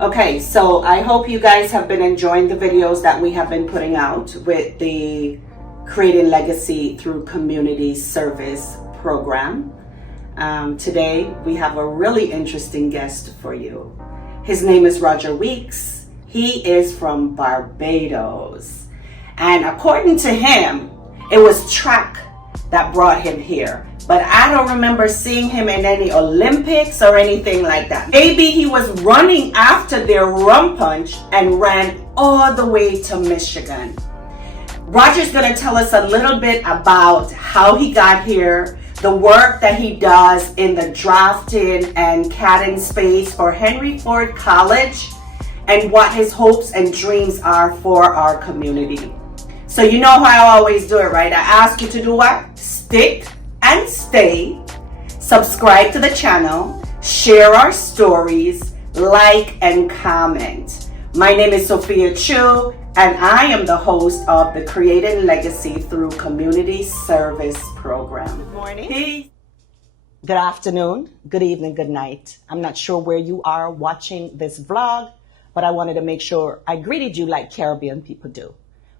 Okay, so I hope you guys have been enjoying the videos that we have been putting out with the Creating Legacy through Community Service program. Today we have a really interesting guest for you. His name is Roger Weeks. He is from Barbados. And according to him, it was track that brought him here. But I don't remember seeing him in any Olympics or anything like that. Maybe he was running after their rum punch and ran all the way to Michigan. Roger's gonna tell us a little bit about how he got here, the work that he does in the drafting and caddying space for Henry Ford College, and what his hopes and dreams are for our community. So you know how I always do it, right? I ask you to do what? Stick and stay, subscribe to the channel, share our stories, like and comment. My name is Sophia Chu, and I am the host of the Creating Legacy through Community Service program. Good morning. Hey. Good afternoon, good evening, good night. I'm not sure where you are watching this vlog, but I wanted to make sure I greeted you like Caribbean people do.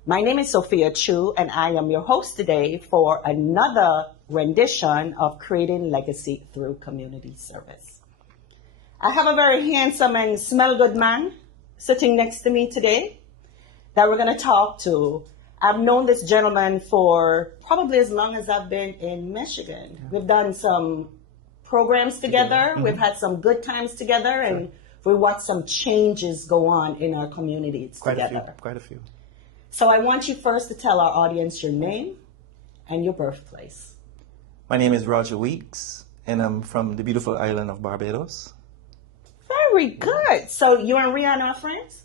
My name is Sophia Chu, and I am your host today for another rendition of Creating Legacy through Community Service. I have a very handsome and smell good man sitting next to me today that we're going to talk to. I've known this gentleman for probably as long as I've been in Michigan. Yeah. We've done some programs together. Mm-hmm. We've had some good times together, sure. And we watched some changes go on in our communities together. Quite a few. So I want you first to tell our audience your name and your birthplace. My name is Roger Weeks, and I'm from the beautiful island of Barbados. Very good. So you and Rihanna are friends?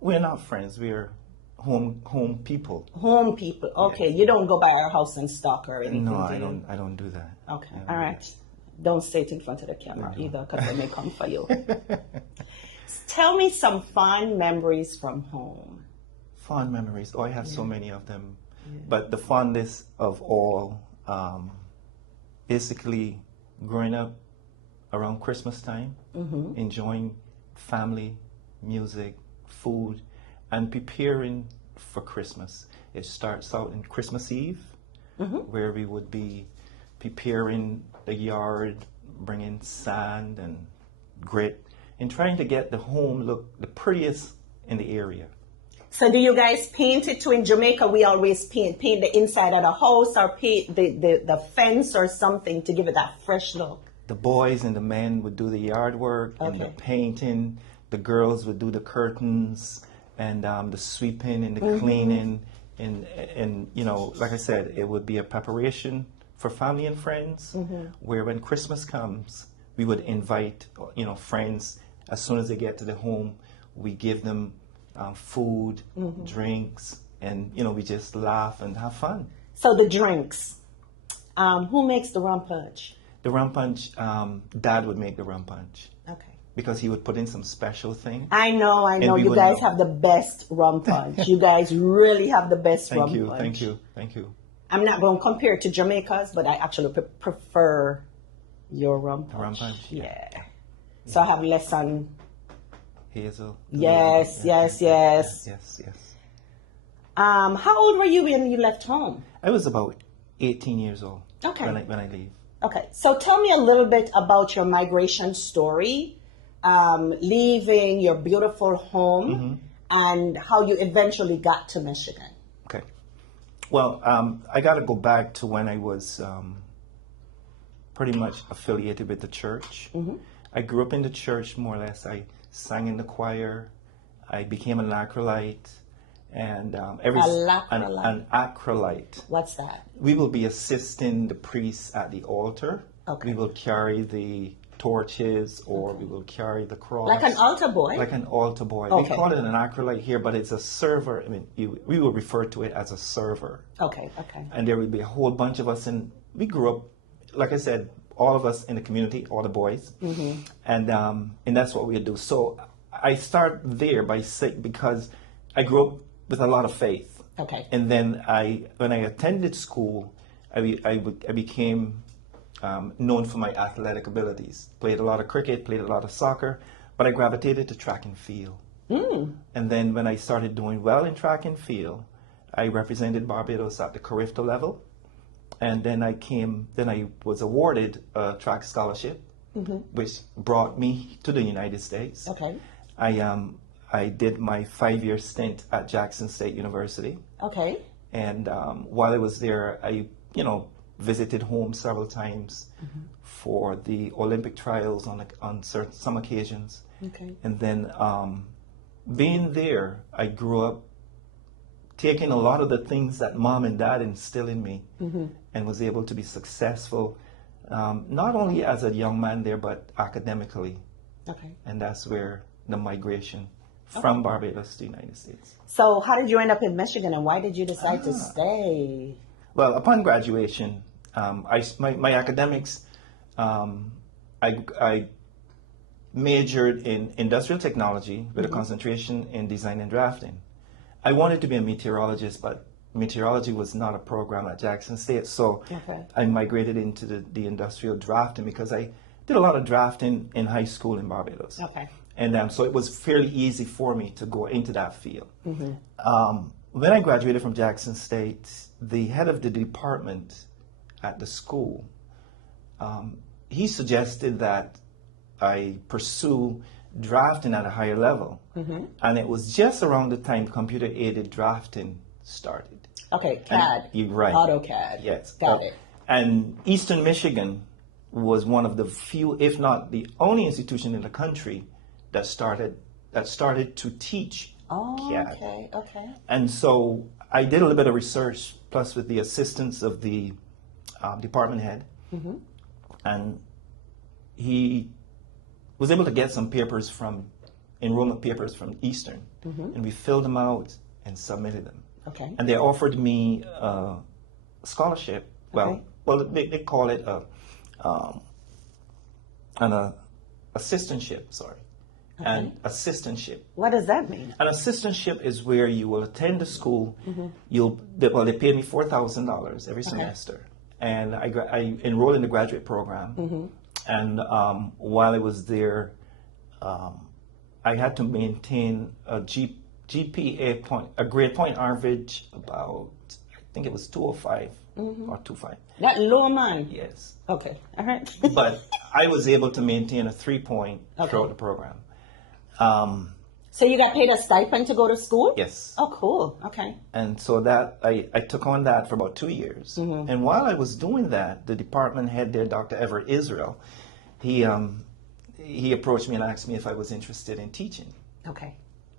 We're not friends. We're home people. Home people. Okay. Yes. You don't go by our house and stalk her or anything. No, I don't do that. Okay. All right. Don't say it in front of the camera either, because they may come for you. Tell me some fond memories from home. Fond memories. Oh, I have so many of them. Yeah. But the fondest of all, basically growing up around Christmas time, mm-hmm. enjoying family, music, food, and preparing for Christmas. It starts out in Christmas Eve, mm-hmm. where we would be preparing the yard, bringing sand and grit, and trying to get the home look the prettiest in the area. So do you guys paint it too? In Jamaica, we always paint the inside of the house or paint the fence or something to give it that fresh look. The boys and the men would do the yard work, okay. and the painting. The girls would do the curtains and the sweeping and the mm-hmm. cleaning. And you know, like I said, it would be a preparation for family and friends, mm-hmm. where when Christmas comes, we would invite, friends. As soon as they get to the home, we give them food, mm-hmm. drinks, and we just laugh and have fun. So the drinks, who makes the rum punch? The rum punch, Dad would make the rum punch. Okay. Because he would put in some special thing. I know. You guys have the best rum punch. You guys really have the best rum punch. Thank you. I'm not going to compare it to Jamaica's, but I actually prefer your rum punch. Rum punch? Yeah. So I have less on hazel. Yes. How old were you when you left home? I was about 18 years old. Okay. When I leave. Okay. So tell me a little bit about your migration story, leaving your beautiful home, mm-hmm. and how you eventually got to Michigan. Okay. Well, I got to go back to when I was pretty much affiliated with the church. Mm-hmm. I grew up in the church, more or less. I sang in the choir. I became an acolyte, and an acolyte. What's that? We will be assisting the priests at the altar. Okay. We will carry the torches, or we will carry the cross. Like an altar boy? Like an altar boy. Okay. We call it an acolyte here, but it's a server. I mean, we will refer to it as a server. Okay. And there will be a whole bunch of us, and we grew up, like I said, all of us in the community, all the boys, mm-hmm. and that's what we do. So I start there because I grew up with a lot of faith. Okay. And then when I attended school, I became known for my athletic abilities. Played a lot of cricket, played a lot of soccer, but I gravitated to track and field. And then when I started doing well in track and field, I represented Barbados at the Carifta level. And then I was awarded a track scholarship, which brought me to the United States. Okay. I did my 5-year stint at Jackson State University. Okay. And while I was there, I, visited home several times for the Olympic trials on some occasions. Okay. And then being there, I grew up taking a lot of the things that mom and dad instilled in me and was able to be successful, not only as a young man there, but academically. Okay. And that's where the migration from Barbados to the United States. So how did you end up in Michigan, and why did you decide to stay? Well, upon graduation, my academics, I majored in industrial technology with a concentration in design and drafting. I wanted to be a meteorologist, but meteorology was not a program at Jackson State, so I migrated into the industrial drafting because I did a lot of drafting in high school in Barbados. Okay. And so it was fairly easy for me to go into that field. When I graduated from Jackson State, the head of the department at the school, he suggested that I pursue drafting at a higher level. And it was just around the time computer-aided drafting started. Okay, CAD. You're right. AutoCAD. Yes. Got it. And Eastern Michigan was one of the few, if not the only institution in the country that started to teach CAD. Okay. And so I did a little bit of research, plus with the assistance of the department head, and he was able to get some enrollment papers from Eastern, and we filled them out and submitted them. Okay. And they offered me a scholarship. Well, they call it an assistantship. Sorry. An assistantship. What does that mean? An assistantship is where you will attend the school. They paid me $4,000 every semester, and I enrolled in the graduate program. And while I was there, I had to maintain a GPA point, a grade point average about, I think it was 205 or 25. That low man. Yes. Okay. All right. But I was able to maintain a 3-point throughout the program. So you got paid a stipend to go to school? Yes. Oh, cool. Okay. And so that I took on that for about 2 years. And while I was doing that, the department head there, Dr. Everett Israel, he approached me and asked me if I was interested in teaching. Okay.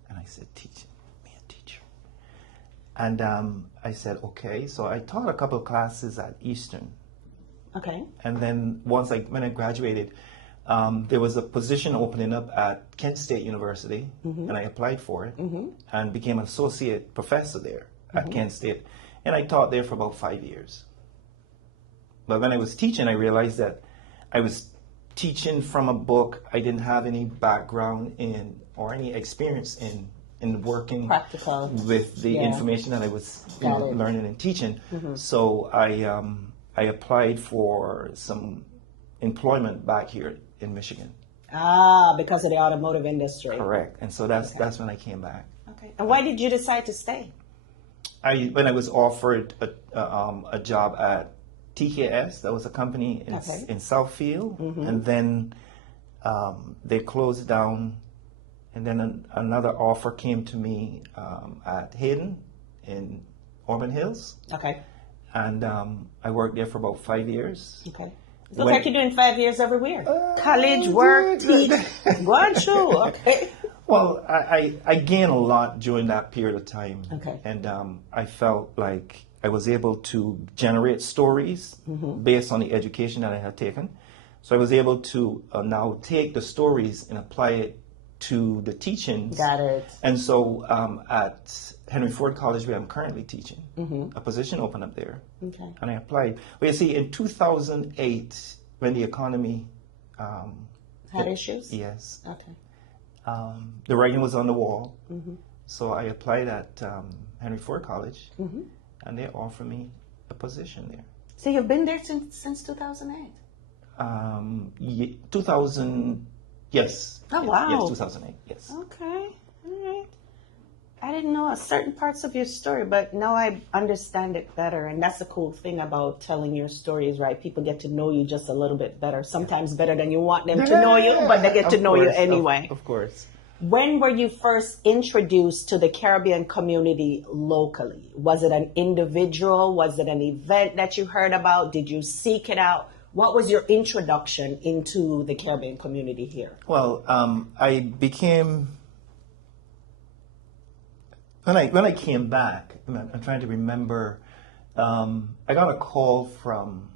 And I said, teaching? Me a teacher? And I said, okay. So I taught a couple of classes at Eastern. Okay. And then when I graduated, there was a position opening up at Kent State University, and I applied for it and became an associate professor there at Kent State. And I taught there for about 5 years. But when I was teaching, I realized that I was teaching from a book. I didn't have any background in or any experience in working practical with the information that I was learning and teaching. So I applied for some employment back here in Michigan. Because of the automotive industry. Correct. And so that's when I came back. Okay. And why did you decide to stay? When I was offered a job at TKS, that was a company in Southfield, and then they closed down, and then another offer came to me at Hayden in Auburn Hills. Okay. And I worked there for about 5 years. Okay. Looks like you're doing 5 years everywhere. College, work, teach. Go on, show. Okay. Well, I gained a lot during that period of time. Okay. And I felt like I was able to generate stories based on the education that I had taken. So I was able to now take the stories and apply it to the teachings. Got it. And so at Henry Ford College, where I'm currently teaching, a position opened up there. Okay. And I applied. Well, you see, in 2008, when the economy had issues? Yes. Okay. The writing was on the wall. So I applied at Henry Ford College, and they offered me a position there. So you've been there since 2008? 2000, Yes. Oh, yes, wow. Yes, 2008. Yes. Okay. All right. I didn't know certain parts of your story, but now I understand it better. And that's the cool thing about telling your stories, right? People get to know you just a little bit better, sometimes better than you want them to know you, but they get to know you anyway. Of course. When were you first introduced to the Caribbean community locally? Was it an individual? Was it an event that you heard about? Did you seek it out? What was your introduction into the Caribbean community here? Well, I became when I came back. I'm trying to remember. I got a call from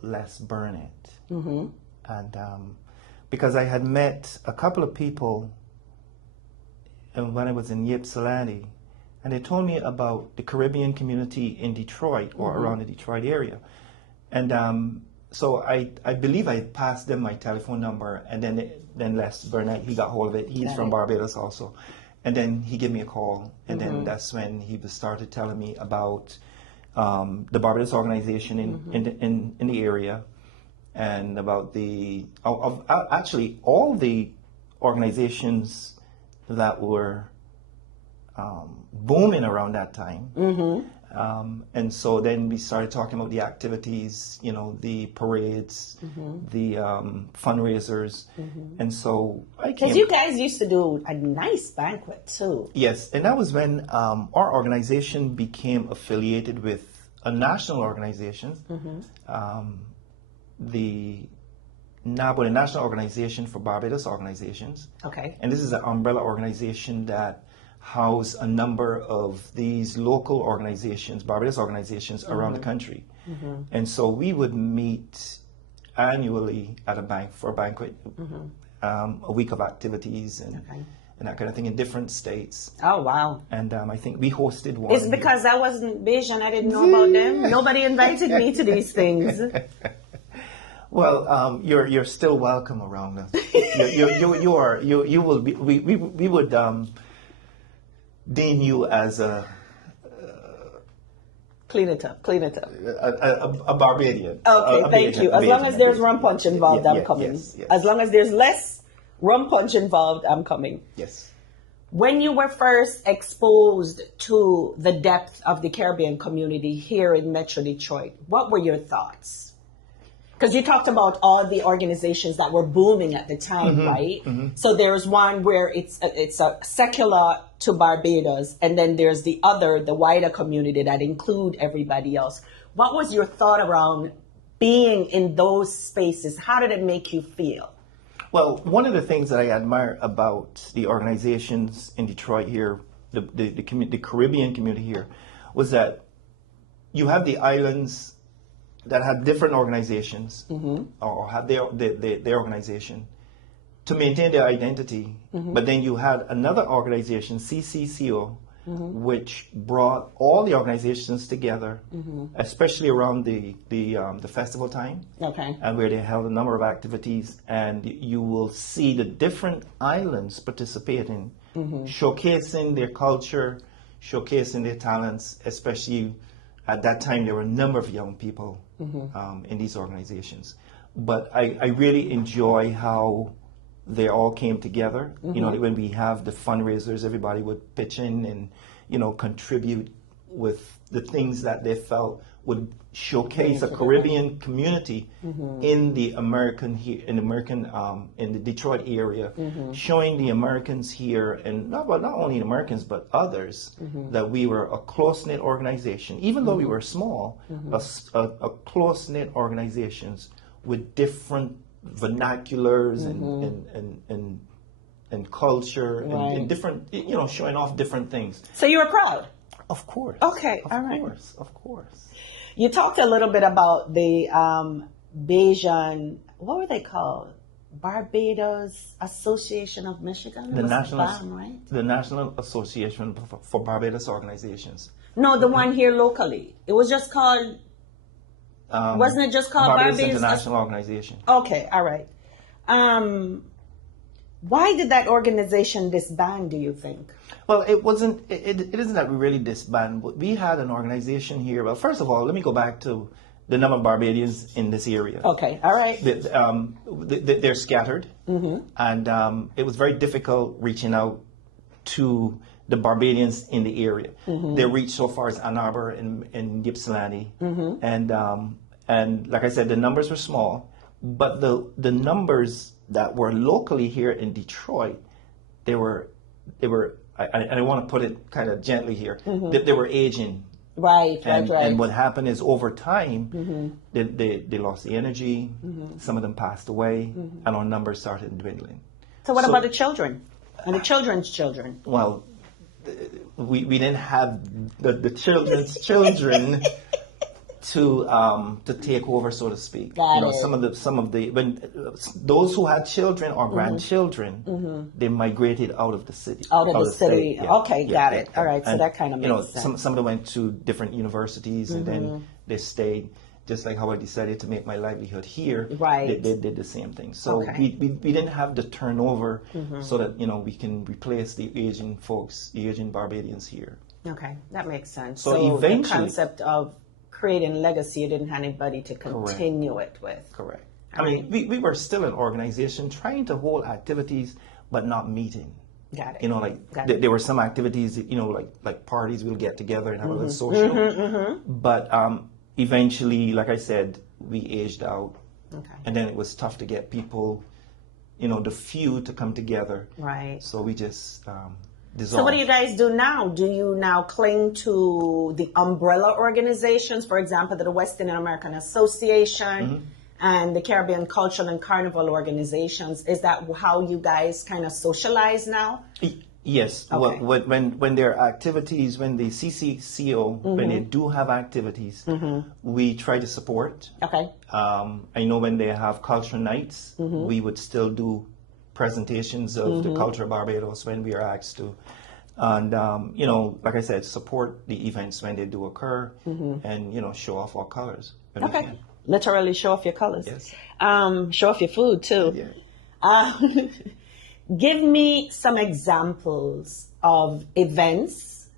Les Burnett, and because I had met a couple of people when I was in Ypsilanti, and they told me about the Caribbean community in Detroit or around the Detroit area, and so I believe I passed them my telephone number, and then Les Burnett, he got hold of it. He's from Barbados also. And then he gave me a call, and then that's when he started telling me about the Barbados organization in the area, and about actually all the organizations that were booming around that time. And so then we started talking about the activities, the parades, the fundraisers. And so I came. Because you guys used to do a nice banquet too. Yes, and that was when our organization became affiliated with a national organization, the NABO, the National Organization for Barbados Organizations. Okay. And this is an umbrella organization that house a number of these local organizations, Barbados organizations around the country. And so we would meet annually at a banquet, a week of activities and that kind of thing in different states. Oh, wow. And I think we hosted one. It's because I wasn't Bayesian, I didn't know about them. Nobody invited me to these things. Well, you're still welcome around us. You will be. We would deem you as a clean it up. a Barbadian. Okay, thank you. As long as there's rum punch involved, I'm coming. Yes. As long as there's less rum punch involved, I'm coming. Yes. When you were first exposed to the depth of the Caribbean community here in Metro Detroit, what were your thoughts? Because you talked about all the organizations that were booming at the time, right? So there's one where it's a secular to Barbados, and then there's the wider community that include everybody else. What was your thought around being in those spaces? How did it make you feel? Well, one of the things that I admire about the organizations in Detroit here, the Caribbean community here, was that you have the islands that have different organizations or have their organization to maintain their identity. But then you had another organization, CCCO, which brought all the organizations together, especially around the festival time, and where they held a number of activities. And you will see the different islands participating, showcasing their culture, showcasing their talents, especially at that time there were a number of young people in these organizations. But I really enjoy how they all came together. When we have the fundraisers, everybody would pitch in and contribute with the things that they felt would showcase a Caribbean community in the in the Detroit area, showing the Americans here, and not only the Americans but others, that we were a close-knit organization, even though we were small, a close-knit organizations with different vernaculars and culture and different, showing off different things. So you were proud? Of course. Okay, all right. Of course. You talked a little bit about the Bayesian, what were they called? Barbados Association of Michigan? The National, right? The National Association for Barbados Organizations. No, the one here locally. It was just called, wasn't it just called Barbados Barbados International Organization? Okay, all right. Why did that organization disband, do you think? Well, it wasn't, it isn't that we really disbanded, but we had an organization here. Well, first of all, let me go back to the number of Barbadians in this area. Okay, all right. They're scattered, and it was very difficult reaching out to the Barbadians in the area. They reached so far as Ann Arbor and Ypsilanti, and like I said, the numbers were small, but the numbers that were locally here in Detroit, they were. I want to put it kind of gently here. They were aging. Right. And what happened is over time, they lost the energy. Some of them passed away, and our numbers started dwindling. So what about the children and the children's children? Well, we didn't have the children's children to take over, so to speak. Some of the when those who had children or grandchildren, they migrated out of the city. Out of the city. Yeah. Okay, got it. All right, so that kind of makes sense. Some of them went to different universities and then they stayed. Just like how I decided to make my livelihood here, right? They did the same thing. So we didn't have the turnover, so that we can replace the Asian folks, the Asian Barbadians here. Okay, that makes sense. So eventually, the concept of creating legacy, you didn't have anybody to continue it with. Correct. I mean, we were still an organization trying to hold activities, but not meeting. Got it. There were some activities, like parties, we'll get together and have a little social. But eventually, like I said, we aged out. Okay. And then it was tough to get people, the few to come together. Right. So we just dissolved. So what do you guys do now? Do you now cling to the umbrella organizations, for example, the West Indian American Association and the Caribbean Cultural and Carnival organizations? Is that how you guys kind of socialize now? Yes. Okay. When there are activities, when the CCCO, when they do have activities, we try to support. Okay. I know when they have cultural nights, we would still do presentations of the culture of Barbados when we are asked to. And, like I said, support the events when they do occur and, show off our colors. Okay. Literally show off your colors. Yes. Show off your food, too. Yeah. Give me some examples of events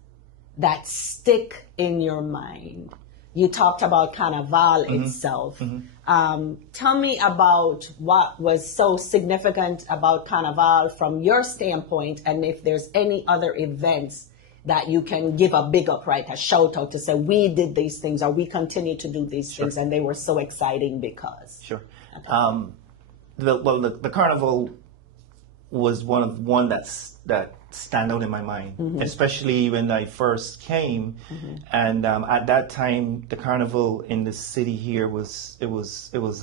that stick in your mind. You talked about Carnival itself. Tell me about what was so significant about Carnival from your standpoint, and if there's any other events that you can give a big up, right, a shout out to say, we did these things or we continue to do these things and they were so exciting because. Sure. Okay. The Carnival was one that stand out in my mind, especially when I first came, and at that time the carnival in the city here was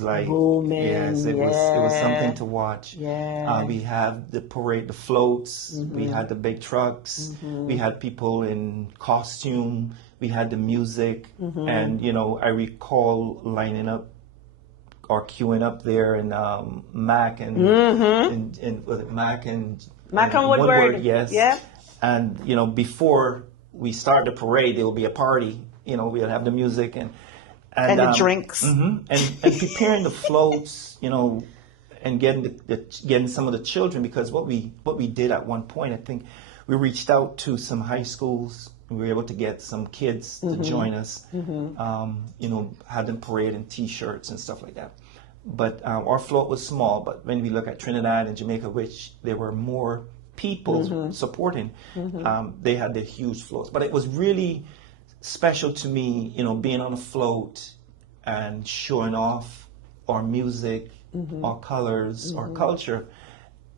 like booming. Yes, it was something to watch. Yeah. We had the parade, the floats, we had the big trucks, we had people in costume, we had the music, and I recall lining up or queuing up there and Mac and was it Mac and Woodward, yes. Yeah. And before we start the parade, there will be a party. We'll have the music and the drinks and preparing the floats. And getting some of the children, because what we did at one point, I think we reached out to some high schools. We were able to get some kids to join us. Had them parade in T-shirts and stuff like that. But our float was small. But when we look at Trinidad and Jamaica, which there were more people supporting, they had their huge floats. But it was really special to me, being on a float and showing off our music, our colors, our culture,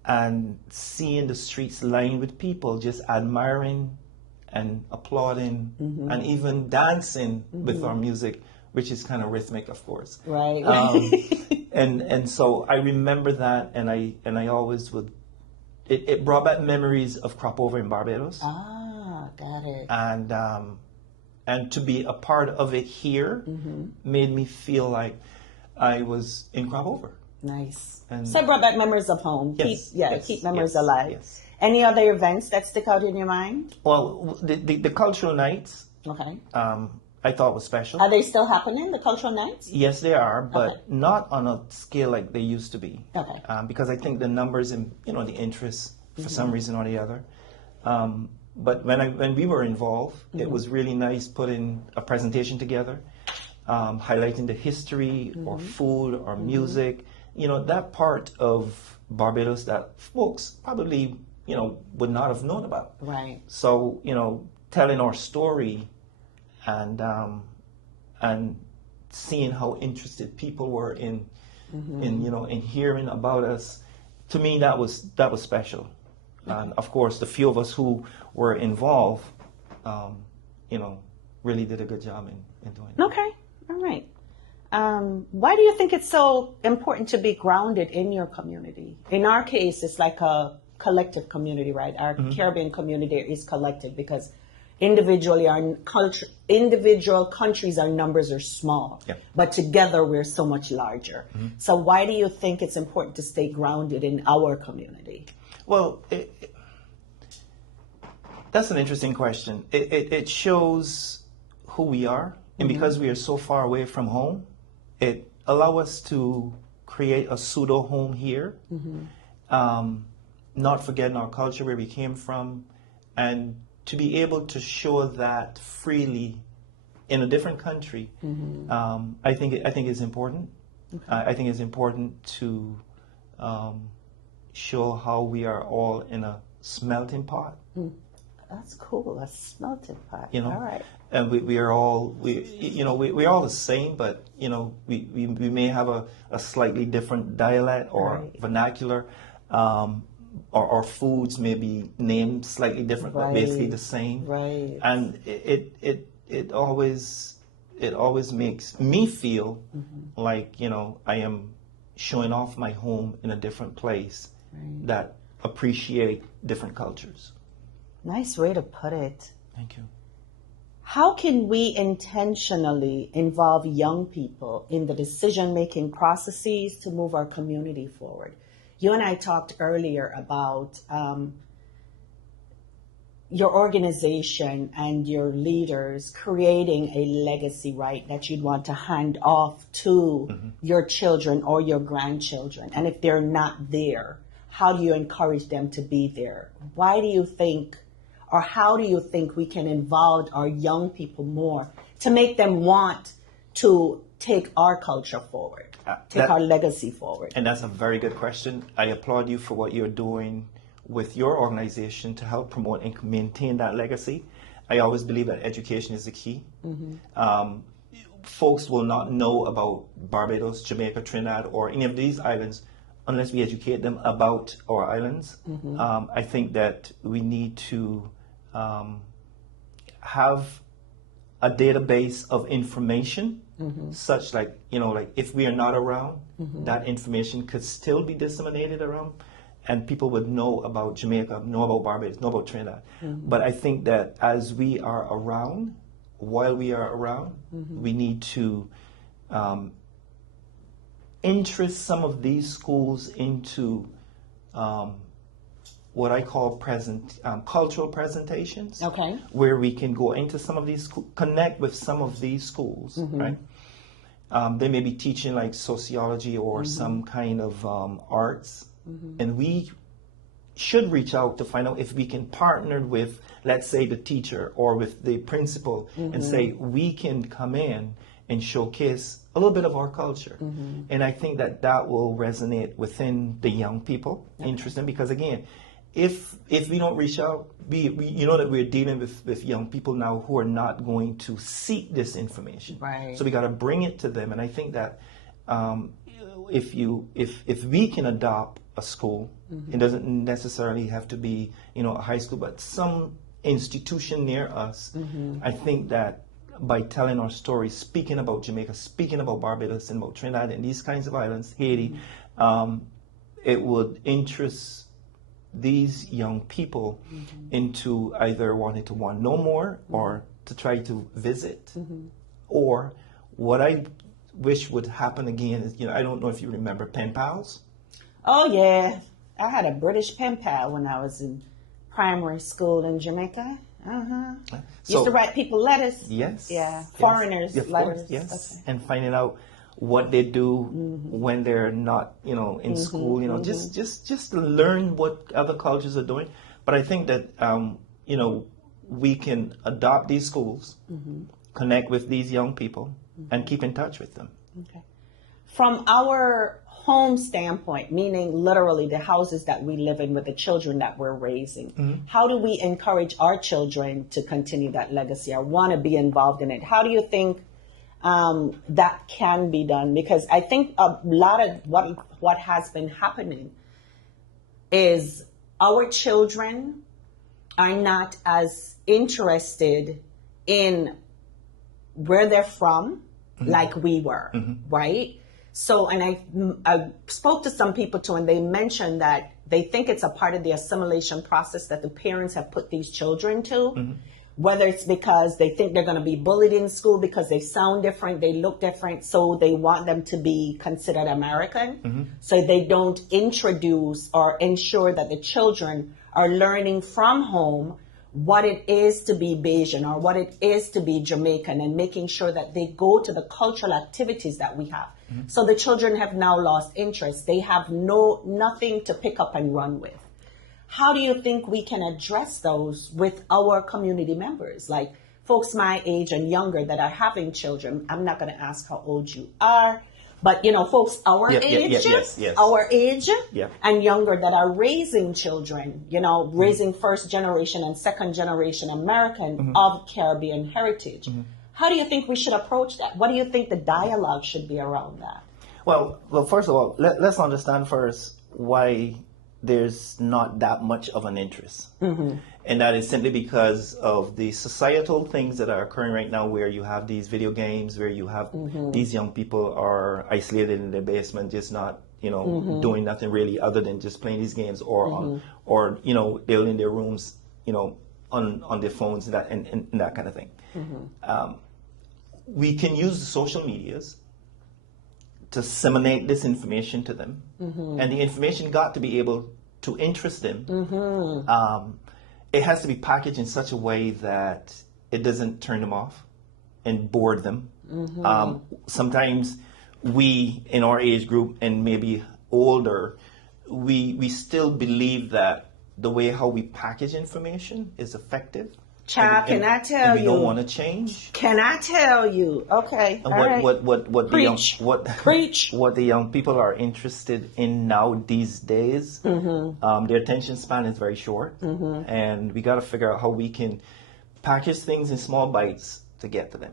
and seeing the streets lined with people just admiring and applauding and even dancing with our music, which is kind of rhythmic, of course. Right. And so I remember that, and I always would. It brought back memories of Crop Over in Barbados. Ah, got it. And to be a part of it here made me feel like I was in Crop Over. Nice. And so it brought back memories of home. Yes, keep memories alive. Yes. Any other events that stick out in your mind? Well, the cultural nights. Okay. I thought was special. Are they still happening, the cultural nights? Yes, they are, but not on a scale like they used to be. Okay. Because I think the numbers and the interest for some reason or the other. But when we were involved, it was really nice putting a presentation together highlighting the history or food or music, that part of Barbados that folks probably, would not have known about. Right. So, telling our story and seeing how interested people were in hearing about us, to me that was special. And of course, the few of us who were involved, really did a good job in doing it. Okay. All right. Why do you think it's so important to be grounded in your community? In our case, it's like a collective community, right? Our Caribbean community is collective because individually individual countries, our numbers are small, but together we're so much larger. So why do you think it's important to stay grounded in our community? Well, that's an interesting question. It shows who we are, and because we are so far away from home, it allows us to create a pseudo home here, not forgetting our culture, where we came from, and to be able to show that freely in a different country. I think it's important. I think it's important to show how we are all in a smelting pot. That's cool. A smelting pot. All right. And we are all we're all the same, but we may have a slightly different dialect or vernacular. Our foods may be named slightly different, but basically the same. Right. And it always makes me feel like I am showing off my home in a different place that appreciate different cultures. Nice way to put it. Thank you. How can we intentionally involve young people in the decision-making processes to move our community forward? You and I talked earlier about your organization and your leaders creating a legacy, right, that you'd want to hand off to your children or your grandchildren. And if they're not there, how do you encourage them to be there? Why do you think, or how do you think we can involve our young people more to make them want to take our culture forward, take our legacy forward? And that's a very good question. I applaud you for what you're doing with your organization to help promote and maintain that legacy. I always believe that education is the key. Folks will not know about Barbados, Jamaica, Trinidad, or any of these islands unless we educate them about our islands. I think that we need to have a database of information, such like if we are not around, that information could still be disseminated around, and people would know about Jamaica, know about Barbados, know about Trinidad. But I think that as we are around, while we are around, we need to interest some of these schools into what I call cultural presentations. Okay. Where we can go into some of these, connect with some of these schools, right? They may be teaching like sociology or some kind of arts, and we should reach out to find out if we can partner with, let's say, the teacher or with the principal and say, we can come in and showcase a little bit of our culture. And I think that will resonate within the young people, interesting, because again, if we don't reach out, we that we're dealing with young people now who are not going to seek this information. Right. So we got to bring it to them, and I think that if we can adopt a school, it doesn't necessarily have to be a high school, but some institution near us. I think that by telling our story, speaking about Jamaica, speaking about Barbados and about Trinidad and these kinds of islands, Haiti, it would interest these young people into either wanting to know more or to try to visit. Or what I wish would happen again is, I don't know if you remember pen pals. Oh yeah, I had a British pen pal when I was in primary school in Jamaica. So, used to write people letters. Yes. Yeah, yes, foreigners of letters. Course, yes. Okay. And finding out what they do when they're not, in school, just to learn what other cultures are doing. But I think that, we can adopt these schools, connect with these young people, and keep in touch with them. Okay. From our home standpoint, meaning literally the houses that we live in with the children that we're raising, how do we encourage our children to continue that legacy or want to be involved in it? How do you think that can be done? Because I think a lot of what has been happening is our children are not as interested in where they're from like we were, right? So, and I spoke to some people too, and they mentioned that they think it's a part of the assimilation process that the parents have put these children to, whether it's because they think they're going to be bullied in school because they sound different, they look different, so they want them to be considered American. So they don't introduce or ensure that the children are learning from home what it is to be Bayesian or what it is to be Jamaican, and making sure that they go to the cultural activities that we have. So the children have now lost interest. They have nothing to pick up and run with. How do you think we can address those with our community members, like folks my age and younger that are having children? I'm not going to ask how old you are, but folks our age, our age and younger that are raising children, raising first generation and second generation American of Caribbean heritage. How do you think we should approach that? What do you think the dialogue should be around that? Well, first of all, let's understand first why there's not that much of an interest. And that is simply because of the societal things that are occurring right now, where you have these video games, where you have these young people are isolated in their basement, just not, doing nothing really other than just playing these games, or they're in their rooms, on their phones and that kind of thing. We can use the social medias to disseminate this information to them, and the information got to be able to interest them. It has to be packaged in such a way that it doesn't turn them off and bore them. Sometimes we, in our age group and maybe older, we still believe that the way how we package information is effective. Child, can I tell you? We don't want to change. Can I tell you? Okay. What Preach. Preach. What the young people are interested in now these days, their attention span is very short, and we got to figure out how we can package things in small bites to get to them.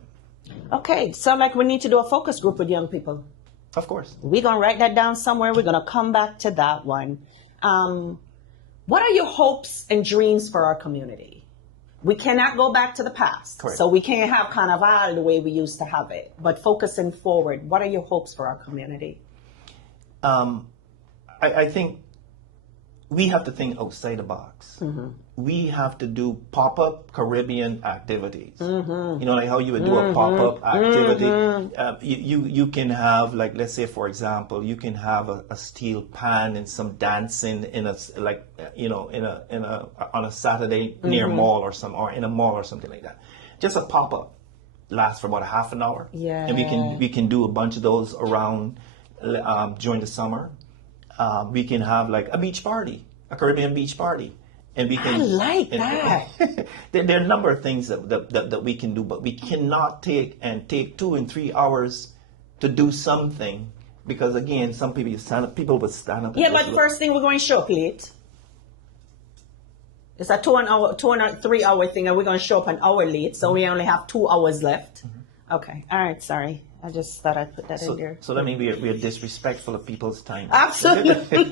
Okay, so like we need to do a focus group with young people. Of course. We're going to write that down somewhere. We're going to come back to that one. What are your hopes and dreams for our community? We cannot go back to the past. Correct. So we can't have Carnival the way we used to have it. But focusing forward, what are your hopes for our community? I think we have to think outside the box. We have to do pop-up Caribbean activities. Like how you would do a pop-up activity. You can have, like, let's say, for example, you can have a steel pan and some dancing in a on a Saturday near a mall or in a mall or something like that. Just a pop-up lasts for about a half an hour. Yeah. And we can do a bunch of those around during the summer. We can have like a beach party, a Caribbean beach party. And we can, I like that. There are a number of things that we can do, but we cannot take 2 and 3 hours to do something, because again, some people would stand up. Yeah, but first thing we're going to show up late. It's a 2 and 3 hour thing, and we're going to show up an hour late, so we only have 2 hours left. Okay, all right, sorry. I just thought I'd put that in there. So that means we are disrespectful of people's time. Absolutely.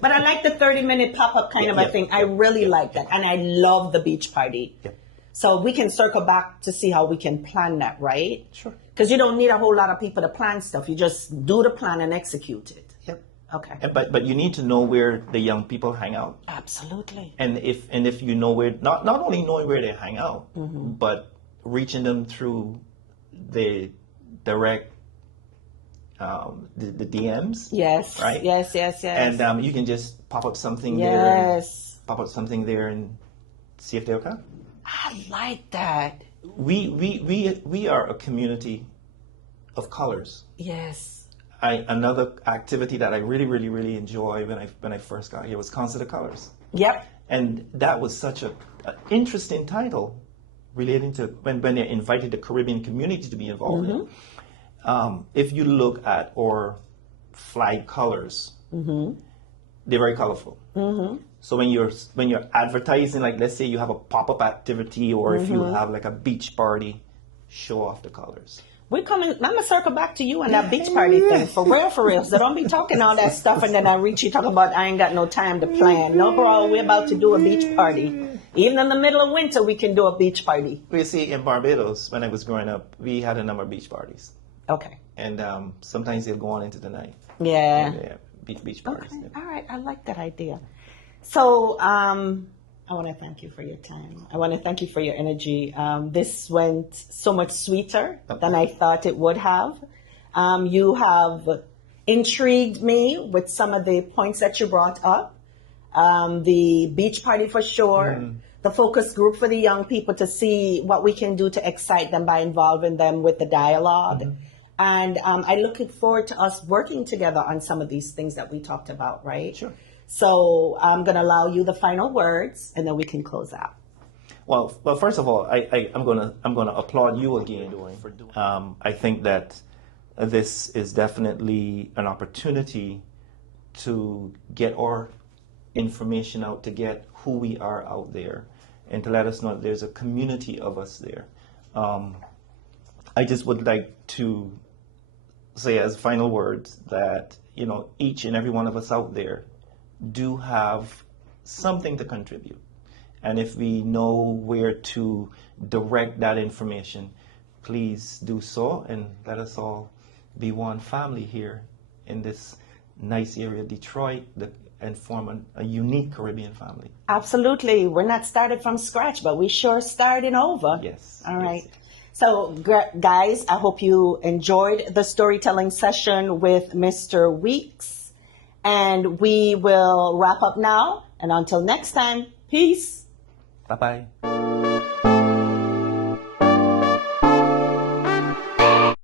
But I like the 30-minute pop-up kind of a thing. I really like that. And I love the beach party. Yep. So we can circle back to see how we can plan that, right? Sure. Because you don't need a whole lot of people to plan stuff. You just do the plan and execute it. Yep. Okay. But you need to know where the young people hang out. Absolutely. And if you know where, not only knowing where they hang out, but reaching them through the direct the DMs. Yes. Right? Yes. And you can just pop up something there and see if they'll come. I like that. We are a community of colors. Yes. Another activity that I really enjoy when I first got here was Concert of Colors. Yep. And that was such an interesting title relating to when they invited the Caribbean community to be involved in. If you look at our flag colors, they're very colorful. So when you're advertising, like let's say you have a pop-up activity, or if you have like a beach party, show off the colors. We're coming. I'm gonna circle back to you on that beach party thing. For real. So don't be talking all that stuff and then I reach you talking about I ain't got no time to plan. No, bro, we're about to do a beach party. Even in the middle of winter, we can do a beach party. We see in Barbados, when I was growing up, we had a number of beach parties. Okay. And sometimes they'll go on into the night. Yeah. Beach parties. Okay. Yeah. All right. I like that idea. So I want to thank you for your time. I want to thank you for your energy. This went so much sweeter than I thought it would have. You have intrigued me with some of the points that you brought up. The beach party for sure. The focus group for the young people to see what we can do to excite them by involving them with the dialogue. And I look forward to us working together on some of these things that we talked about, right? Sure. So I'm going to allow you the final words, and then we can close out. Well, first of all, I'm gonna applaud you again for doing. I think that this is definitely an opportunity to get our information out, to get who we are out there, and to let us know that there's a community of us there. I just would like to say as final words that each and every one of us out there do have something to contribute. And if we know where to direct that information, please do so, and let us all be one family here in this nice area of Detroit and form a unique Caribbean family. Absolutely. We're not started from scratch, but we sure starting over. Yes. All right. So, guys, I hope you enjoyed the storytelling session with Mr. Weeks. And we will wrap up now. And until next time, peace. Bye-bye.